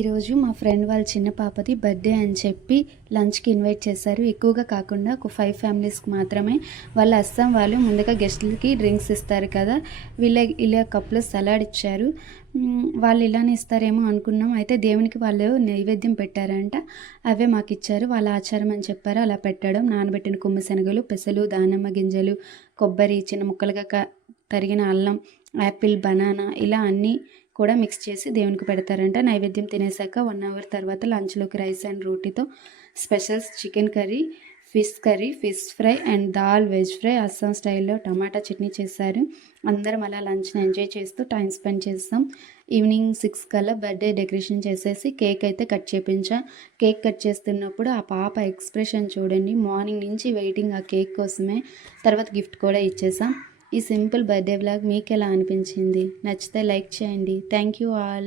ఈరోజు మా ఫ్రెండ్ వాళ్ళ చిన్న పాపది బర్త్డే అని చెప్పి లంచ్కి ఇన్వైట్ చేశారు. ఎక్కువగా కాకుండా ఒక 5 ఫ్యామిలీస్కి మాత్రమే. వాళ్ళు అస్సాం వాళ్ళు ముందుగా గెస్టులకి డ్రింక్స్ ఇస్తారు కదా, ఇలా కప్లో సలాడ్ ఇచ్చారు. వాళ్ళు ఇలానే ఇస్తారేమో అనుకున్నాం. అయితే దేవునికి వాళ్ళు నైవేద్యం పెట్టారంట, అవే మాకు ఇచ్చారు. వాళ్ళ ఆచారం అని చెప్పారు అలా పెట్టడం. నానబెట్టిన కొమ్ము శనగలు, పెసలు, దానిమ్మ గింజలు, కొబ్బరి, చిన్న ముక్కలుగా తరిగిన అల్లం, యాపిల్, బనానా ఇలా అన్నీ కూడా మిక్స్ చేసి దేవునికి పెడతారంట. నైవేద్యం తినేసాక 1 అవర్ తర్వాత లంచ్లోకి రైస్ అండ్ రోటీతో specials chicken curry, fish fry and dal veg fry, Assam స్టైల్లో టమాటా చట్నీ చేశారు. అందరం అలా లంచ్ని ఎంజాయ్ చేస్తూ టైం స్పెండ్ చేస్తాం. ఈవినింగ్ 6 కల్లా బర్త్డే డెకరేషన్ చేసేసి కేక్ అయితే కట్ చేయించా. కేక్ కట్ చేస్తున్నప్పుడు ఆ పాప ఎక్స్ప్రెషన్ చూడండి. మార్నింగ్ నుంచి వెయిటింగ్ ఆ కేక్ కోసమే. తర్వాత గిఫ్ట్ కూడా ఇచ్చేసాం. ఈ సింపుల్ బర్త్డే వ్లాగ్ మీకు ఎలా అనిపించింది? నచ్చితే లైక్ చేయండి. Thank you all.